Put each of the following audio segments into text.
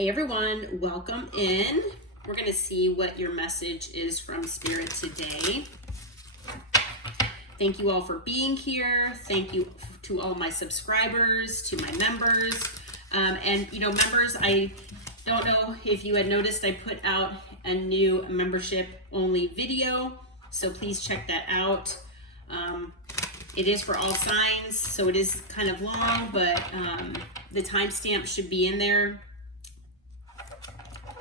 Hey everyone, welcome in. We're going to see what your message is from Spirit today. Thank you all for being here. Thank you to all my subscribers, to my members. Members, I don't know if you had noticed I put out a new membership only video, so please check that out. It is for all signs, so it is kind of long, but the timestamp should be in there.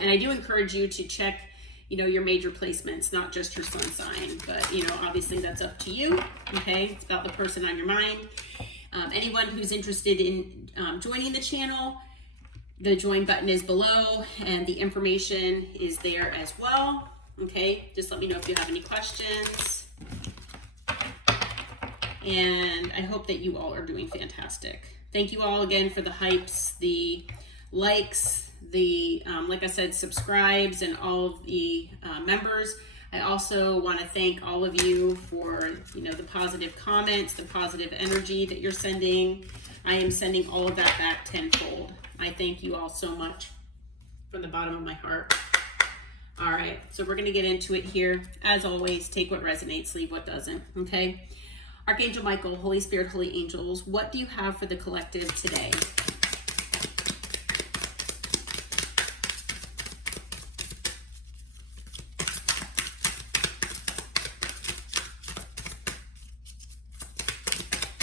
And I do encourage you to check, your major placements, not just your sun sign, but, obviously that's up to you, okay? It's about the person on your mind. Anyone who's interested in joining the channel, the join button is below and the information is there as well, okay? Just let me know if you have any questions. And I hope that you all are doing fantastic. Thank you all again for the hypes, the likes, the like I said, subscribes, and all of the members. I also want to thank all of you for the positive comments, the positive energy that you're sending. I am sending all of that back tenfold. I thank you all so much from the bottom of my heart. All right, so we're going to get into it here. As always, take what resonates, leave what doesn't, okay? Archangel Michael, Holy Spirit, Holy Angels, what do you have for the collective today?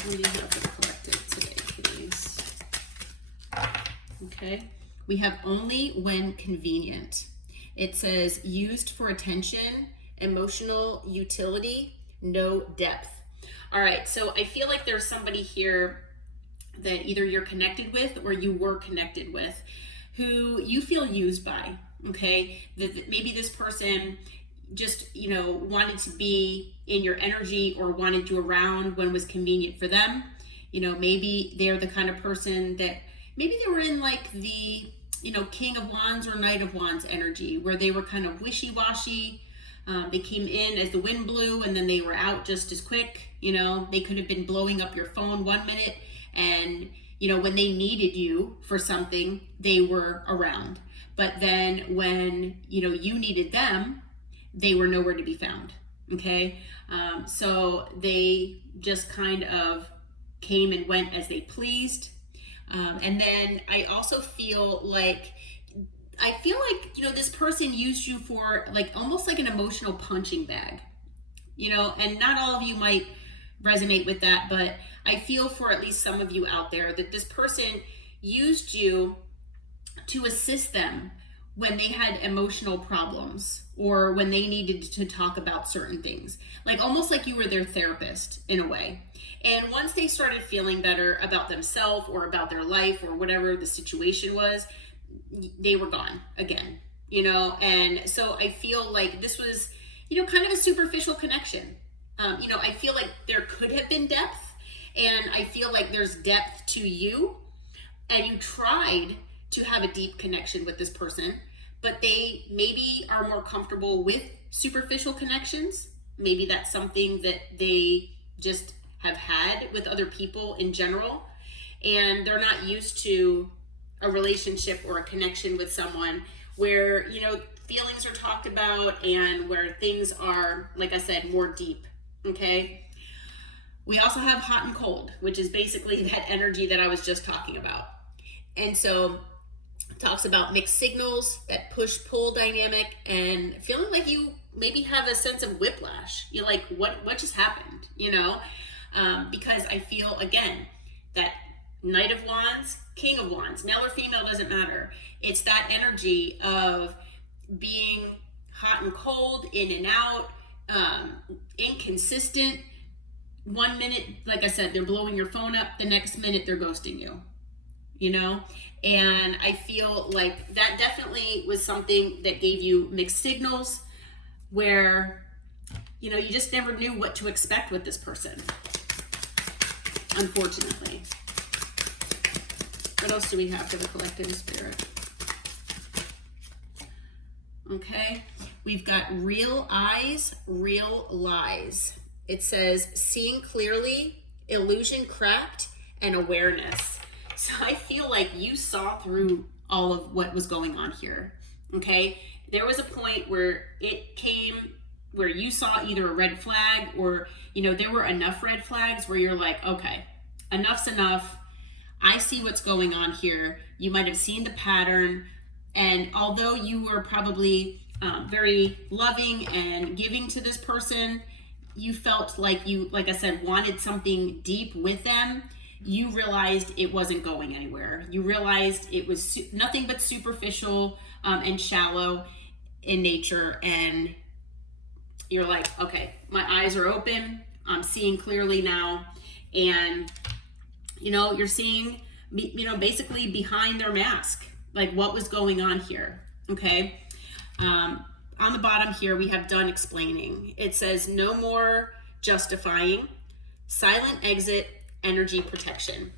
What do you have for the collective today, please? Okay, we have only when convenient. It says used for attention, emotional utility, no depth. All right, so I feel like there's somebody here that either you're connected with or you were connected with who you feel used by, okay? Maybe this person just, wanted to be in your energy or wanted you around when it was convenient for them. Maybe they're the kind of person that maybe they were in like the, King of Wands or Knight of Wands energy where they were kind of wishy-washy. They came in as the wind blew and then they were out just as quick. They could have been blowing up your phone 1 minute and, when they needed you for something, they were around. But then when, you needed them, they were nowhere to be found, okay? So they just kind of came and went as they pleased. And then I also feel like, this person used you for like almost like an emotional punching bag, and not all of you might resonate with that, but I feel for at least some of you out there that this person used you to assist them when they had emotional problems or when they needed to talk about certain things, like almost like you were their therapist in a way. And once they started feeling better about themselves or about their life or whatever the situation was, they were gone again, and so I feel like this was, kind of a superficial connection. I feel like there could have been depth, and I feel like there's depth to you, and you tried to have a deep connection with this person, but they maybe are more comfortable with superficial connections. Maybe that's something that they just have had with other people in general, and they're not used to a relationship or a connection with someone where, feelings are talked about and where things are, like I said, more deep, okay? We also have hot and cold, which is basically that energy that I was just talking about. And so it talks about mixed signals, that push-pull dynamic, and feeling like you maybe have a sense of whiplash. You're like, what just happened, because I feel, again, that Knight of Wands, King of Wands, male or female, doesn't matter. It's that energy of being hot and cold, in and out, inconsistent. 1 minute, like I said, they're blowing your phone up. The next minute, they're ghosting you, And I feel like that definitely was something that gave you mixed signals where, you just never knew what to expect with this person, unfortunately. What else do we have for the collective spirit? Okay, we've got real eyes, real lies. It says seeing clearly, illusion cracked, and awareness. So I feel like you saw through all of what was going on here. Okay. There was a point where it came where you saw either a red flag or, there were enough red flags where you're like, okay, enough's enough. I see what's going on here. You might have seen the pattern. And although you were probably very loving and giving to this person, you felt like you, like I said, wanted something deep with them. You realized it wasn't going anywhere. You realized it was nothing but superficial and shallow in nature. And you're like, okay, my eyes are open. I'm seeing clearly now. And, you're seeing, basically behind their mask, like what was going on here. Okay. On the bottom here, we have done explaining. It says no more justifying, silent exit, energy protection.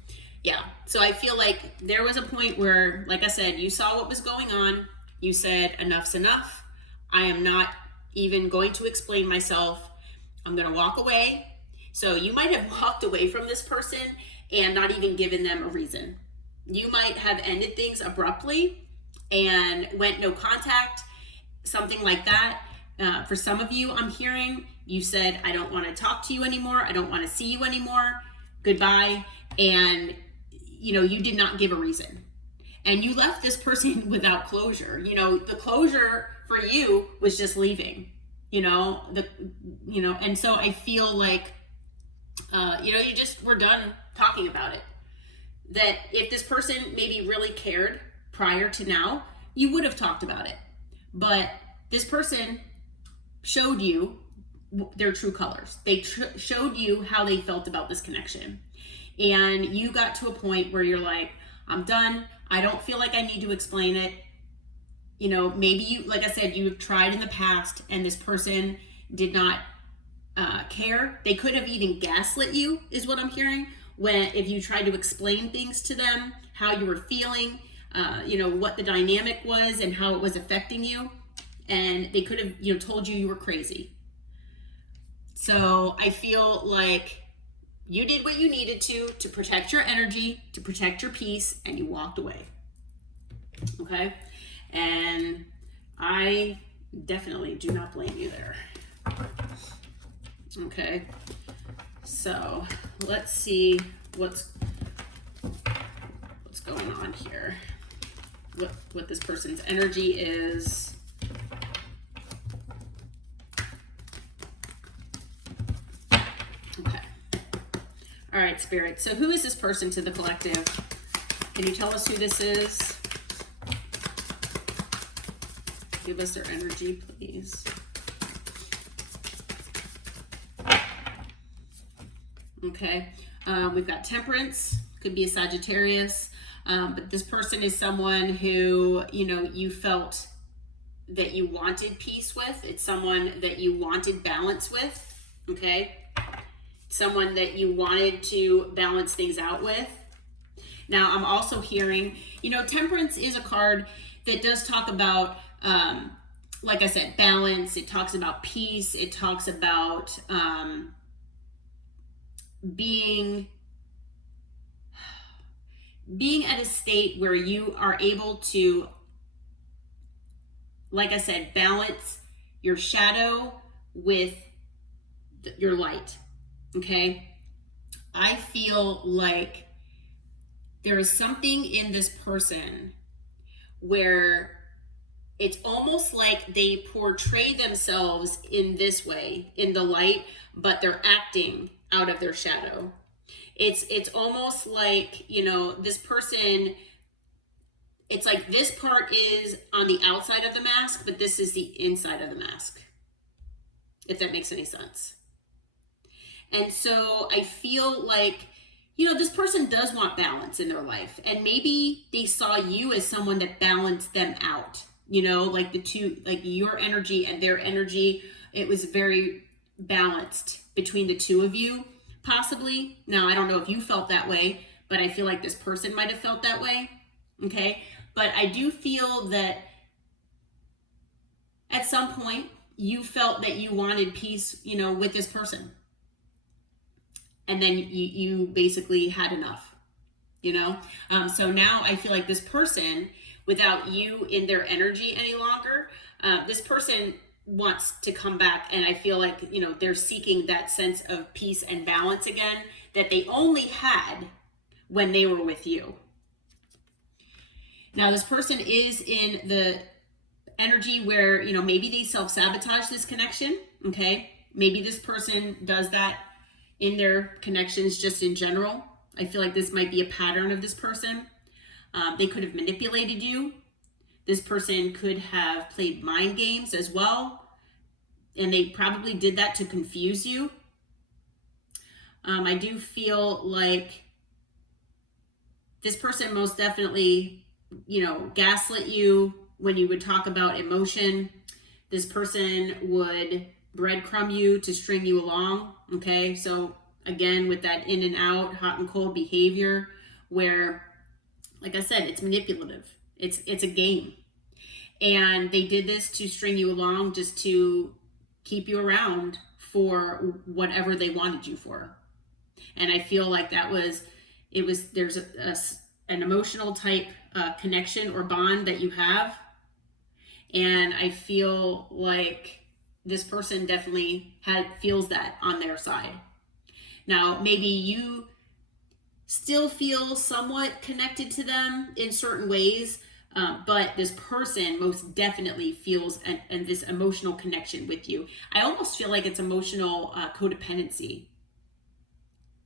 Yeah. So I feel like there was a point where, like I said, you saw what was going on. You said, enough's enough. I am not even going to explain myself. I'm going to walk away. So you might have walked away from this person and not even given them a reason. You might have ended things abruptly and went no contact, something like that. For some of you, I'm hearing you said, I don't want to talk to you anymore. I don't want to see you anymore. Goodbye. And, you did not give a reason. And you left this person without closure. The closure for you was just leaving, and so I feel like, you just were done talking about it. That if this person maybe really cared prior to now, you would have talked about it. But this person showed you their true colors. They showed you how they felt about this connection. And you got to a point where you're like, I'm done. I don't feel like I need to explain it. Maybe you, like I said, you've tried in the past and this person did not care. They could have even gaslit you, is what I'm hearing. If you tried to explain things to them, how you were feeling, what the dynamic was and how it was affecting you. And they could have, told you were crazy. So I feel like you did what you needed to protect your energy, to protect your peace, and you walked away. Okay? And I definitely do not blame you there. Okay? So let's see what's going on here. What this person's energy is. Okay. All right, Spirit. So who is this person to the collective? Can you tell us who this is? Give us their energy, please. Okay. We've got Temperance. Could be a Sagittarius. But this person is someone who, you felt that you wanted peace with. It's someone that you wanted balance with. Okay. Someone that you wanted to balance things out with. Now, I'm also hearing, Temperance is a card that does talk about, like I said, balance. It talks about peace. It talks about being at a state where you are able to, like I said, balance your shadow with your light. Okay? I feel like there is something in this person where it's almost like they portray themselves in this way, in the light, but they're acting out of their shadow. It's almost like, this person, it's like this part is on the outside of the mask, but this is the inside of the mask, if that makes any sense. And so I feel like, this person does want balance in their life. And maybe they saw you as someone that balanced them out, like the two, like your energy and their energy. It was very balanced between the two of you, possibly. Now, I don't know if you felt that way, but I feel like this person might have felt that way. Okay. But I do feel that at some point you felt that you wanted peace, with this person. And then you basically had enough. you know? So now I feel like this person, without you in their energy any longer, this person wants to come back, and I feel like, you know, they're seeking that sense of peace and balance again that they only had when they were with you. Now, this person is in the energy where, you know, maybe they self-sabotage this connection, okay? Maybe this person does that in their connections just in general. I feel like this might be a pattern of this person. They could have manipulated you. This person could have played mind games as well, and they probably did that to confuse you. I do feel like this person most definitely, you know, gaslit you when you would talk about emotion. This person would breadcrumb you to string you along, okay? So again, with that in and out, hot and cold behavior where, like I said, it's manipulative. It's a game. And they did this to string you along, just to keep you around for whatever they wanted you for. And I feel like there's an emotional type connection or bond that you have. And I feel like this person definitely feels that on their side. Now, maybe you still feel somewhat connected to them in certain ways, but this person most definitely feels this emotional connection with you. I almost feel like it's emotional codependency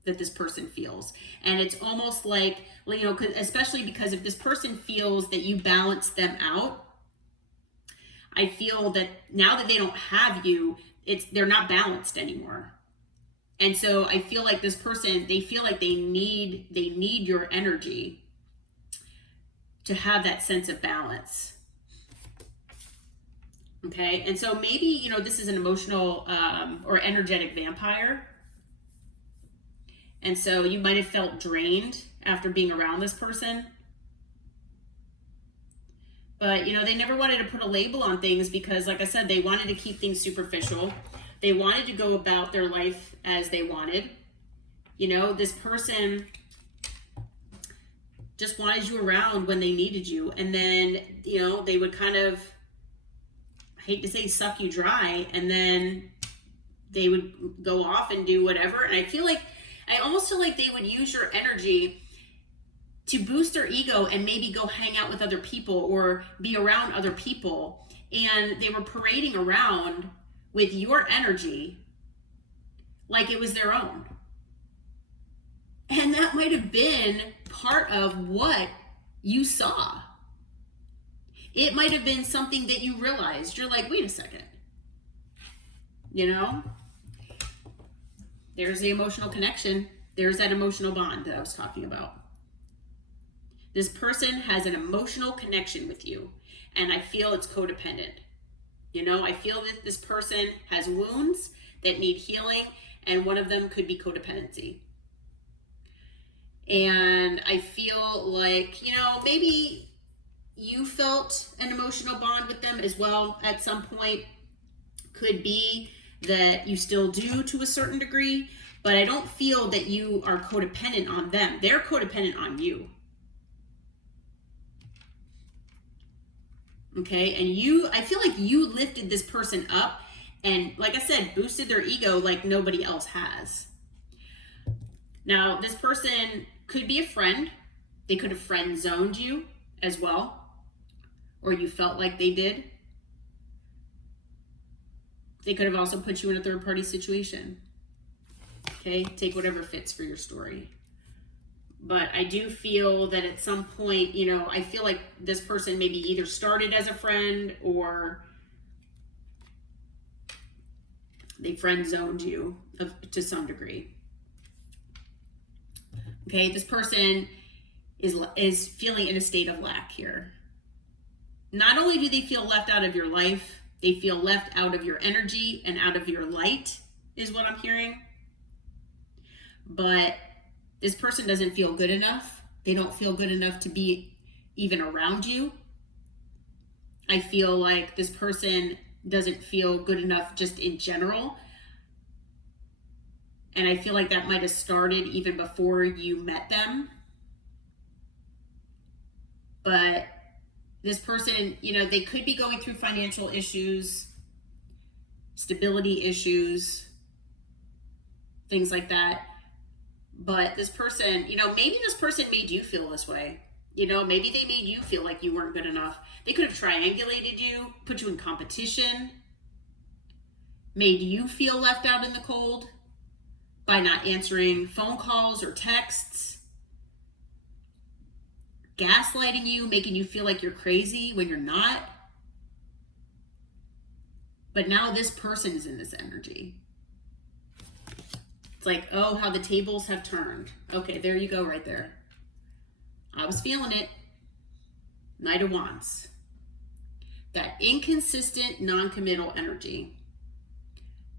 that this person feels. And it's almost like, you know, especially because if this person feels that you balance them out, I feel that now that they don't have you, they're not balanced anymore. And so I feel like this person, they feel like they need your energy to have that sense of balance. Okay, and so maybe, you know, this is an emotional or energetic vampire. And so you might have felt drained after being around this person. But, you know, they never wanted to put a label on things because, like I said, they wanted to keep things superficial. They wanted to go about their life as they wanted. You know, this person just wanted you around when they needed you. And then, you know, they would kind of, I hate to say, suck you dry. And then they would go off and do whatever. And I almost feel like they would use your energy to boost their ego and maybe go hang out with other people or be around other people. And they were parading around with your energy like it was their own. And that might have been part of what you saw. It might have been something that you realized. You're like, wait a second. You know? There's the emotional connection. There's that emotional bond that I was talking about. This person has an emotional connection with you, and I feel it's codependent. You know, I feel that this person has wounds that need healing, and one of them could be codependency. And I feel like, you know, maybe you felt an emotional bond with them as well at some point. Could be that you still do to a certain degree, but I don't feel that you are codependent on them. They're codependent on you. Okay, and I feel like you lifted this person up and, like I said, boosted their ego like nobody else has. Now, this person could be a friend. They could have friend zoned you as well, or you felt like they did. They could have also put you in a third-party situation. Okay, take whatever fits for your story. But I do feel that at some point, you know, I feel like this person maybe either started as a friend or they friend zoned you to some degree. Okay, this person is feeling in a state of lack here. Not only do they feel left out of your life, they feel left out of your energy and out of your light, is what I'm hearing. But this person doesn't feel good enough. They don't feel good enough to be even around you. I feel like this person doesn't feel good enough just in general. And I feel like that might have started even before you met them. But this person, you know, they could be going through financial issues, stability issues, things like that. But this person, you know, maybe this person made you feel this way. You know, maybe they made you feel like you weren't good enough. They could have triangulated you, put you in competition, made you feel left out in the cold by not answering phone calls or texts, gaslighting you, making you feel like you're crazy when you're not. But now this person is in this energy. It's like, oh, how the tables have turned. Okay, there you go right there. I was feeling it. Knight of Wands. That inconsistent, non-committal energy.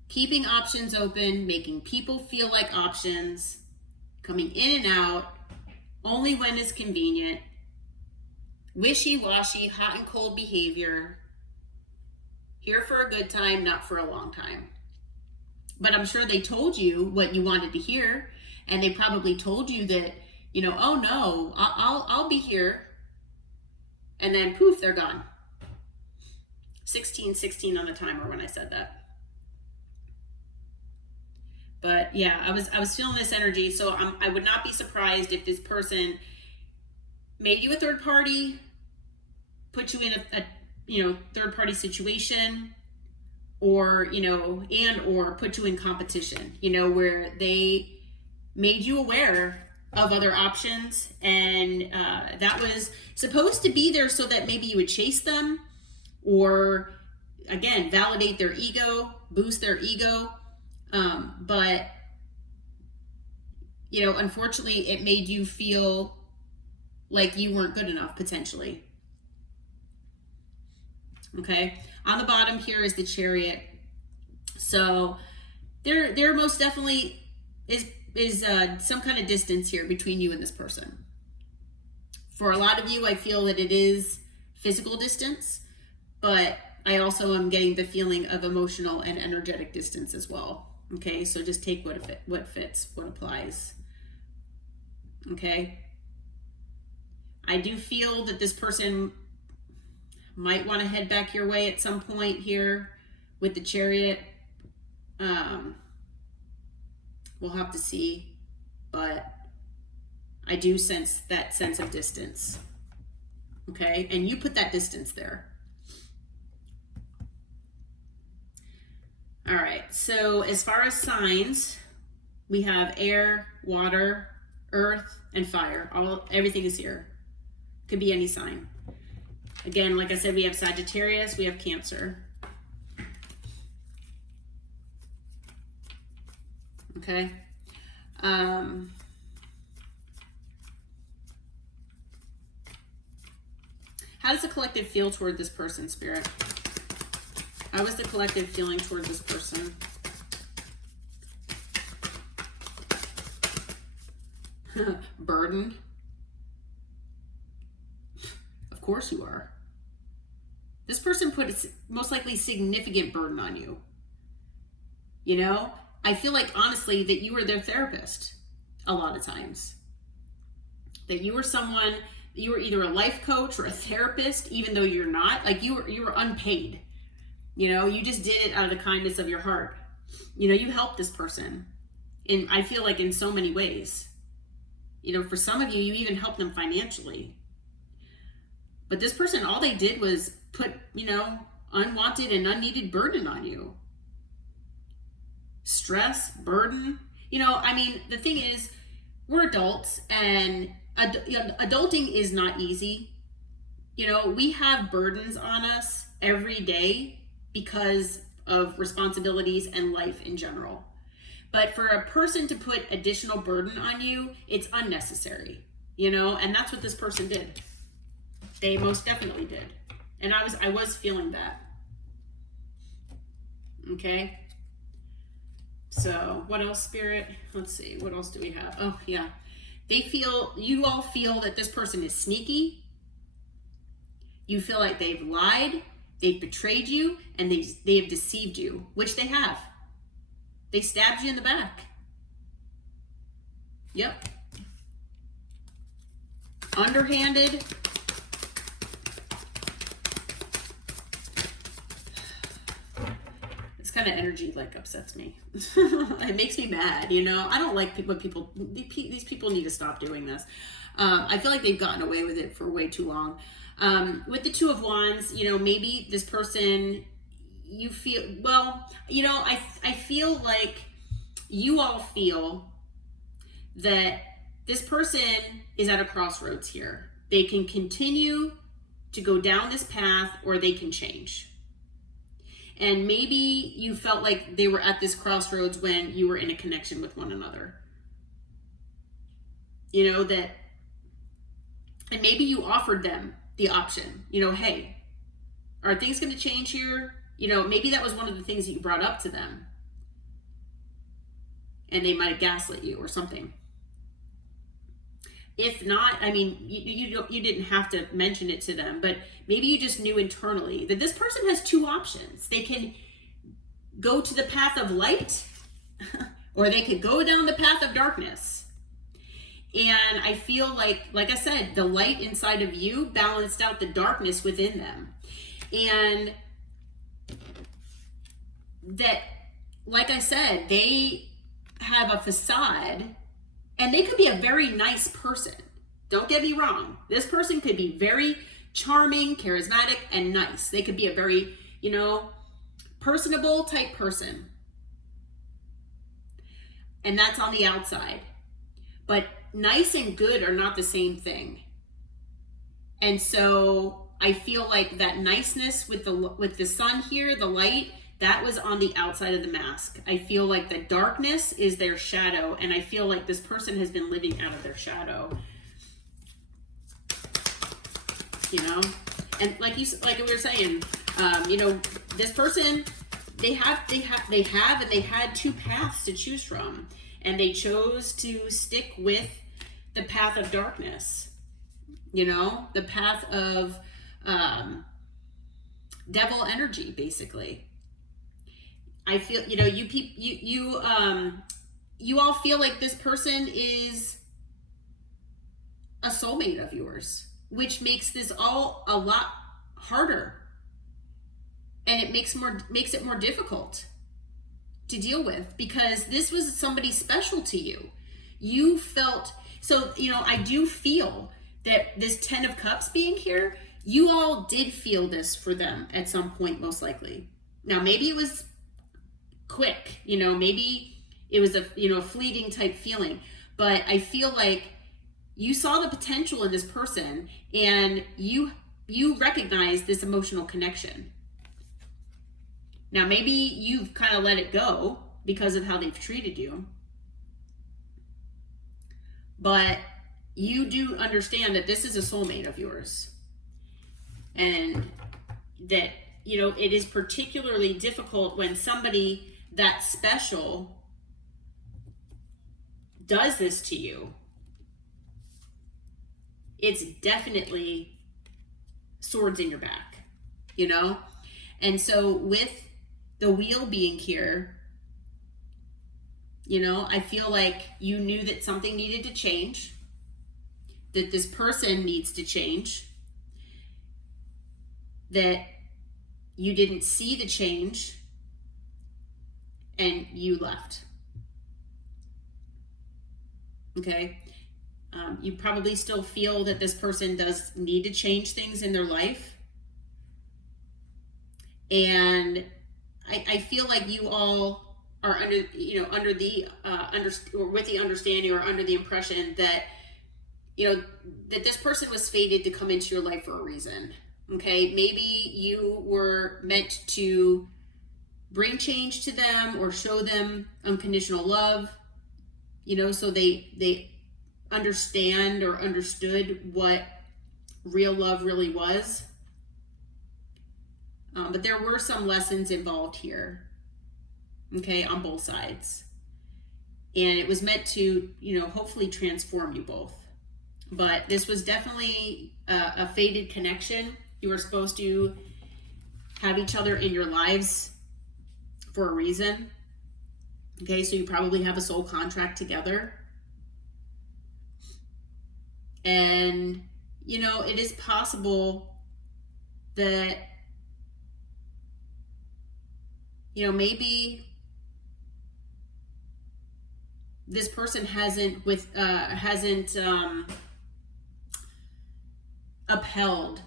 Keeping options open, making people feel like options, coming in and out, only when it's convenient, wishy-washy, hot and cold behavior, here for a good time, not for a long time. But I'm sure they told you what you wanted to hear, and they probably told you that, you know, oh no, I'll be here, and then poof, they're gone. 16 on the timer when I said that. But yeah, I was feeling this energy, so I would not be surprised if this person made you a third party, put you in a you know, third party situation, or, you know, and or put you in competition, you know, where they made you aware of other options, and that was supposed to be there so that maybe you would chase them, or again, validate their ego, boost their ego. But, you know, unfortunately, it made you feel like you weren't good enough, potentially. Okay. On the bottom here is the Chariot. So there most definitely is some kind of distance here between you and this person. For a lot of you, I feel that it is physical distance, but I also am getting the feeling of emotional and energetic distance as well. Okay, so just take what fits, what applies. Okay. I do feel that this person might want to head back your way at some point here with the Chariot. We'll have to see, but I do sense that sense of distance. Okay, and you put that distance there. All right, so as far as signs, we have air, water, earth, and fire. Everything is here. Could be any sign. Again, like I said, we have Sagittarius, we have Cancer. Okay. How does the collective feel toward this person, Spirit? How is the collective feeling toward this person? Burdened? Of course you are. This person put a most likely significant burden on you. You know, I feel like honestly that you were their therapist a lot of times. That you were someone, you were either a life coach or a therapist, even though you're not. Like you were unpaid. You know, you just did it out of the kindness of your heart. You know, you helped this person. And I feel like in so many ways. You know, for some of you, you even helped them financially. But this person, all they did was put, you know, unwanted and unneeded burden on you. Stress, burden. You know, I mean, the thing is, we're adults, and adulting is not easy. You know, we have burdens on us every day because of responsibilities and life in general. But for a person to put additional burden on you, it's unnecessary, you know, and that's what this person did. They most definitely did. And I was feeling that. Okay. So what else, Spirit? Let's see. What else do we have? Oh, yeah. You all feel that this person is sneaky. You feel like they've lied, they've betrayed you, and they have deceived you, which they have. They stabbed you in the back. Yep. Underhanded, kind of energy like upsets me. It makes me mad, you know. I don't like when people, these people need to stop doing this. I feel like they've gotten away with it for way too long. With the Two of Wands, you know, maybe this person, you feel, well, you know, I feel like you all feel that this person is at a crossroads here. They can continue to go down this path, or they can change. And maybe you felt like they were at this crossroads when you were in a connection with one another. You know, that, and maybe you offered them the option, you know, hey, are things going to change here? You know, maybe that was one of the things that you brought up to them. And they might have gaslit you or something. If not, I mean, you didn't have to mention it to them, but maybe you just knew internally that this person has two options. They can go to the path of light, or they could go down the path of darkness. And I feel like I said, the light inside of you balanced out the darkness within them. And that, like I said, they have a facade. And they could be a very nice person. Don't get me wrong. This person could be very charming, charismatic, and nice. They could be a very, you know, personable type person. And that's on the outside. But nice and good are not the same thing. And so I feel like that niceness with the sun here, the light, that was on the outside of the mask. I feel like the darkness is their shadow, and I feel like this person has been living out of their shadow. You know, and like we were saying, you know, this person, they had two paths to choose from, and they chose to stick with the path of darkness. You know, the path of devil energy, basically. I feel, you know, you all feel like this person is a soulmate of yours, which makes this all a lot harder, and it makes it more difficult to deal with, because this was somebody special to you. You felt, so, you know, I do feel that this 10 of Cups being here, you all did feel this for them at some point, most likely. Now, maybe it was quick, you know, maybe it was a, you know, fleeting type feeling, but I feel like you saw the potential in this person, and you recognize this emotional connection. Now, maybe you've kind of let it go because of how they've treated you, but you do understand that this is a soulmate of yours, and that, you know, it is particularly difficult when somebody that special does this to you. It's definitely swords in your back, you know? And so with the Wheel being here, you know, I feel like you knew that something needed to change, that this person needs to change, that you didn't see the change, and you left. Okay? You probably still feel that this person does need to change things in their life. And I feel like you all are under the understanding, or under the impression that, you know, that this person was fated to come into your life for a reason. Okay? Maybe you were meant to bring change to them, or show them unconditional love, you know, so they understand or understood what real love really was. But there were some lessons involved here, okay, on both sides. And it was meant to, you know, hopefully transform you both. But this was definitely a fated connection. You were supposed to have each other in your lives for a reason. Okay, so you probably have a soul contract together. And, you know, it is possible that maybe this person hasn't upheld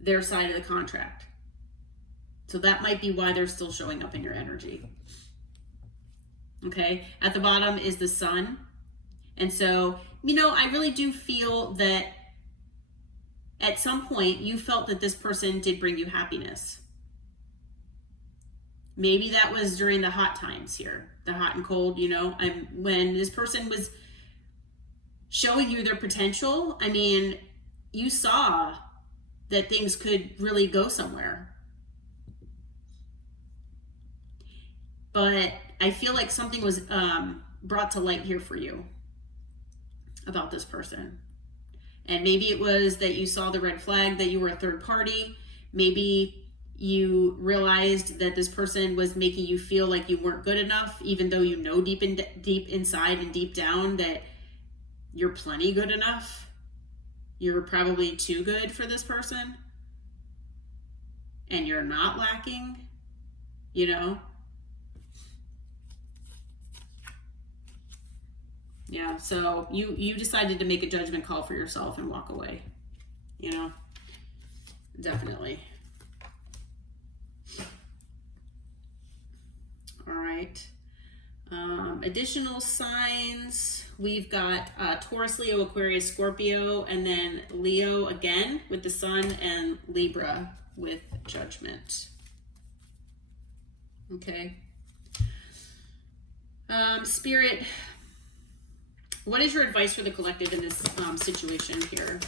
their side of the contract. So that might be why they're still showing up in your energy. Okay, at the bottom is the sun. And so, I really do feel that at some point you felt that this person did bring you happiness. Maybe that was during the hot times here, the hot and cold, when this person was showing you their potential. You saw that things could really go somewhere. But I feel like something was brought to light here for you about this person. And maybe it was that you saw the red flag, that you were a third party. Maybe you realized that this person was making you feel like you weren't good enough, even though deep inside and deep down that you're plenty good enough. You're probably too good for this person. And you're not lacking, Yeah, so you decided to make a judgment call for yourself and walk away. Definitely. All right. Additional signs, we've got Taurus, Leo, Aquarius, Scorpio, and then Leo again with the sun, and Libra with Judgment. Okay. Spirit, what is your advice for the collective in this situation here?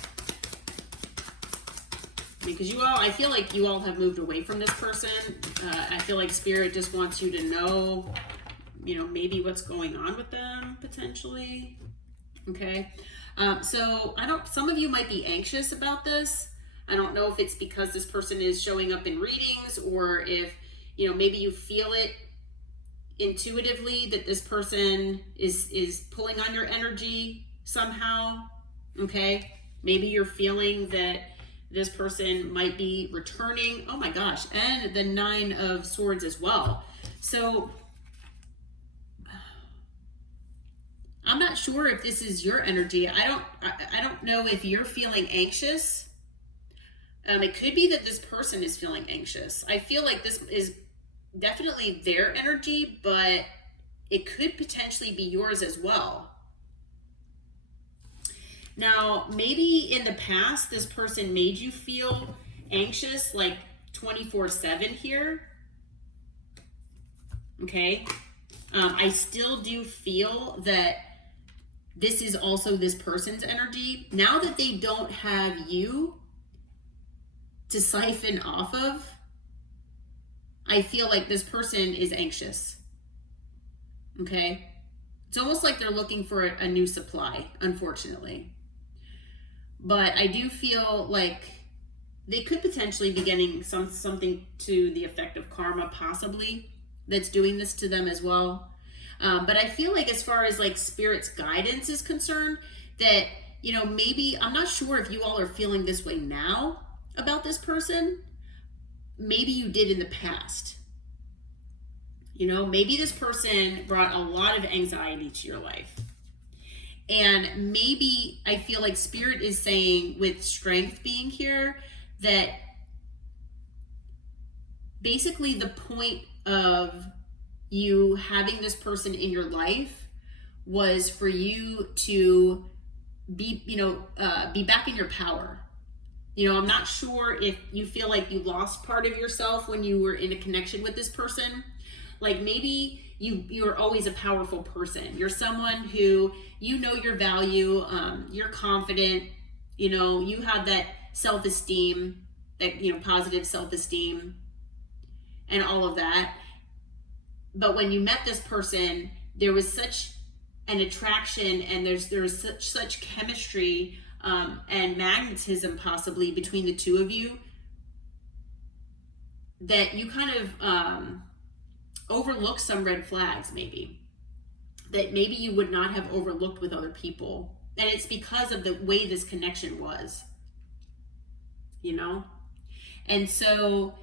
Because I feel like you all have moved away from this person. I feel like Spirit just wants you to know, maybe what's going on with them potentially. Okay. So some of you might be anxious about this. I don't know if it's because this person is showing up in readings, or if, maybe you feel it intuitively that this person is pulling on your energy somehow. Okay. Maybe you're feeling that this person might be returning. Oh my gosh. And the 9 of Swords as well. So I'm not sure if this is your energy. I don't know if you're feeling anxious. It could be that this person is feeling anxious. I feel like this is definitely their energy, but it could potentially be yours as well. Now, maybe in the past, this person made you feel anxious like 24/7 here. Okay. I still do feel that this is also this person's energy. Now that they don't have you to siphon off of, I feel like this person is anxious. Okay. It's almost like they're looking for a new supply, unfortunately. But I do feel like they could potentially be getting something to the effect of karma, possibly, that's doing this to them as well. But I feel like as far as like Spirit's guidance is concerned, that, maybe, I'm not sure if you all are feeling this way now about this person. Maybe you did in the past. Maybe this person brought a lot of anxiety to your life. And maybe I feel like Spirit is saying, with strength being here, that basically the point of you having this person in your life was for you to be back in your power. I'm not sure if you feel like you lost part of yourself when you were in a connection with this person. Like maybe you're always a powerful person. You're someone who, your value, you're confident, you have that self-esteem, that, positive self-esteem and all of that. But when you met this person, there was such an attraction, and there was such chemistry and magnetism possibly between the two of you, that you kind of overlook some red flags, maybe that maybe you would not have overlooked with other people. And it's because of the way this connection was, And so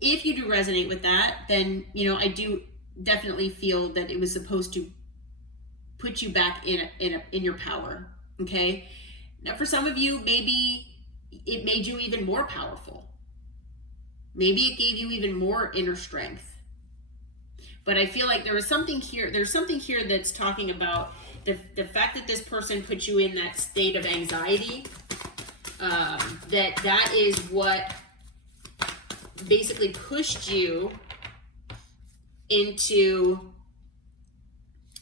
if you do resonate with that, then, I do definitely feel that it was supposed to put you back in your power. Okay. Now, for some of you, maybe it made you even more powerful. Maybe it gave you even more inner strength. But I feel like there's something here that's talking about the fact that this person put you in that state of anxiety. That is what basically pushed you into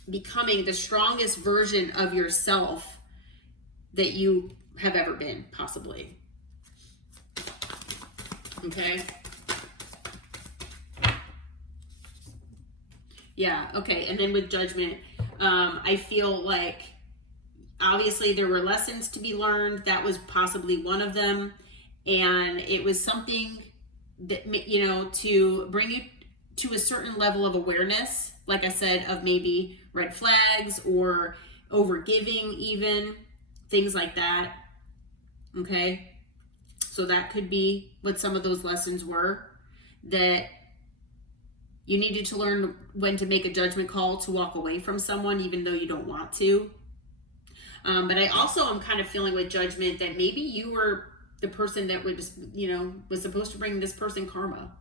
becoming the strongest version of yourself that you have ever been, possibly. Okay. Yeah, okay. And then with Judgment, I feel like obviously there were lessons to be learned. That was possibly one of them. And it was something that, to bring you to a certain level of awareness, like I said, of maybe red flags or overgiving, even things like that. Okay. So that could be what some of those lessons were, that you needed to learn when to make a judgment call to walk away from someone, even though you don't want to. But I also am kind of feeling with Judgment that maybe you were the person that was supposed to bring this person karma.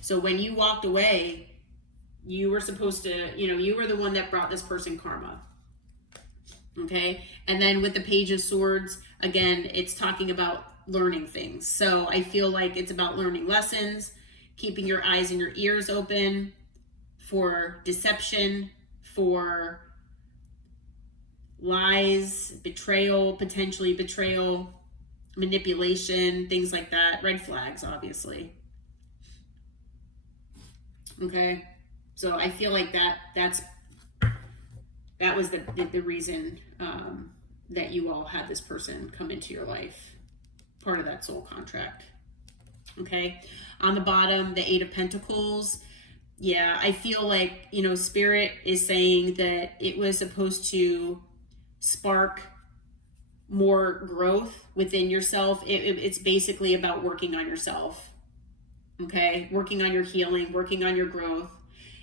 So when you walked away, you were supposed to, you were the one that brought this person karma. Okay. And then with the Page of Swords, again, it's talking about learning things. So I feel like it's about learning lessons, keeping your eyes and your ears open for deception, for lies, betrayal, potentially betrayal, manipulation, things like that. Red flags, obviously. Okay. So I feel like that was the reason that you all had this person come into your life. Part of that soul contract. Okay. On the bottom, the Eight of Pentacles. Yeah, I feel like, Spirit is saying that it was supposed to spark more growth within yourself. It's basically about working on yourself. Okay. Working on your healing, working on your growth.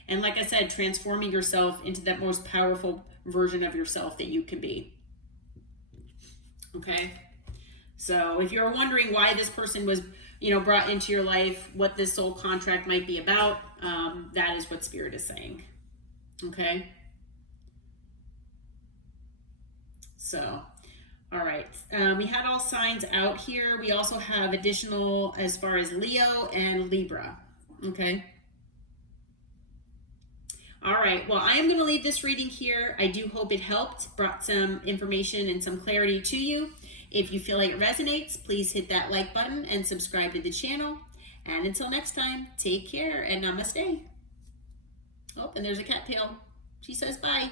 And like I said, transforming yourself into that most powerful version of yourself that you can be. Okay. So if you're wondering why this person was, brought into your life, what this soul contract might be about, that is what Spirit is saying. Okay. So, all right. We had all signs out here. We also have additional as far as Leo and Libra. Okay. All right. Well, I am going to leave this reading here. I do hope it helped, brought some information and some clarity to you. If you feel like it resonates, please hit that like button and subscribe to the channel. And until next time, take care and namaste. Oh, and there's a cattail. She says bye.